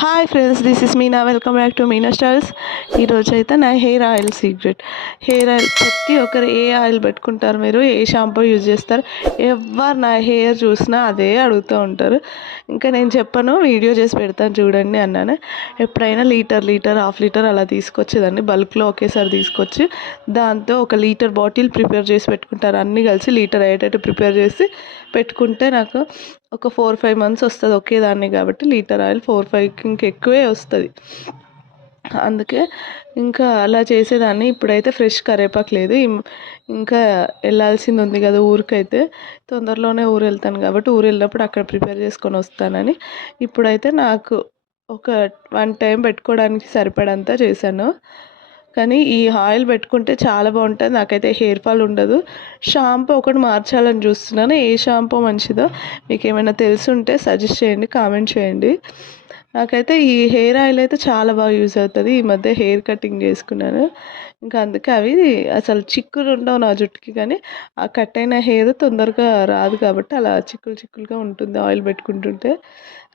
Hi friends, this is Meena. Welcome back to Meena styles. ఈరోజు అయితే నా hair oil secret. Hair oil ప్రతి ఒక్కరు ఏ ఆయిల్ పెట్టుకుంటారు, మీరు ఏ షాంపూ యూజ్ చేస్తారు, ఎవరు నా హెయిర్ చూసినా అదే అడుగుతూ ఉంటారు. ఇంకా నేను చెప్పను, వీడియో చేసి పెడతాను చూడండి అన్నాను. ఎప్పుడైనా లీటర్ హాఫ్ లీటర్ అలా తీసుకొచ్చేదాన్ని, బల్క్లో ఒకేసారి తీసుకొచ్చి దాంతో ఒక లీటర్ బాటిల్ ప్రిపేర్ చేసి పెట్టుకుంటారు. అన్నీ కలిసి లీటర్ అయ్యేటట్టు ప్రిపేర్ చేసి పెట్టుకుంటే నాకు ఒక 4-5 మంత్స్ వస్తుంది ఒకే దాన్ని. కాబట్టి లీటర్ ఆయిల్ 4-5కి ఇంకెక్కువే వస్తుంది. అందుకే ఇంకా అలా చేసేదాన్ని. ఇప్పుడైతే ఫ్రెష్ కరివేపాకు లేదు, ఇంకా వెళ్ళాల్సింది ఉంది కదా ఊరికైతే. తొందరలోనే ఊరు వెళ్తాను కాబట్టి ఊరు వెళ్ళినప్పుడు అక్కడ ప్రిపేర్ చేసుకొని వస్తానని ఇప్పుడైతే నాకు ఒక 1 టైం పెట్టుకోవడానికి సరిపడంతా చేశాను. కానీ ఈ ఆయిల్ పెట్టుకుంటే చాలా బాగుంటుంది, నాకైతే హెయిర్ ఫాల్ ఉండదు. షాంపూ ఒకటి మార్చాలని చూస్తున్నాను, ఏ షాంపూ మంచిదో మీకు ఏమైనా తెలుసుంటే సజెస్ట్ చేయండి, కామెంట్ చేయండి. నాకైతే ఈ హెయిర్ ఆయిల్ అయితే చాలా బాగా యూజ్ అవుతుంది. ఈ మధ్య హెయిర్ కటింగ్ చేసుకున్నాను, ఇంకా అందుకే అవి అసలు చిక్కులు ఉండవు నా జుట్టుకి. కానీ ఆ కట్ అయిన హెయిర్ తొందరగా రాదు కాబట్టి అలా చిక్కులుగా ఉంటుంది ఆయిల్ పెట్టుకుంటుంటే.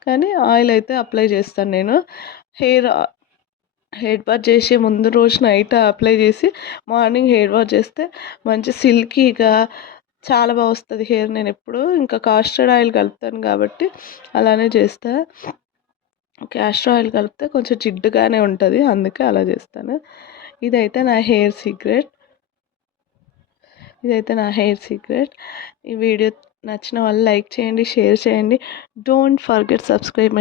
కానీ ఆయిల్ అయితే అప్లై చేస్తాను నేను. హెయిర్ బాత్ చేసే ముందు రోజు నైట్ అప్లై చేసి మార్నింగ్ హెయిర్ వాష్ చేస్తే మంచి సిల్కీగా చాలా బాగా వస్తుంది హెయిర్. నేను ఎప్పుడు ఇంకా కాస్టర్డ్ ఆయిల్ కలుపుతాను కాబట్టి అలానే చేస్తా. క్యాస్టర్ ఆయిల్ కలిపితే కొంచెం జిడ్డుగానే ఉంటుంది, అందుకే అలా చేస్తాను. ఇదైతే నా హెయిర్ సీక్రెట్. ఈ వీడియో నచ్చిన వాళ్ళు లైక్ చేయండి, షేర్ చేయండి. Don't forget subscribe my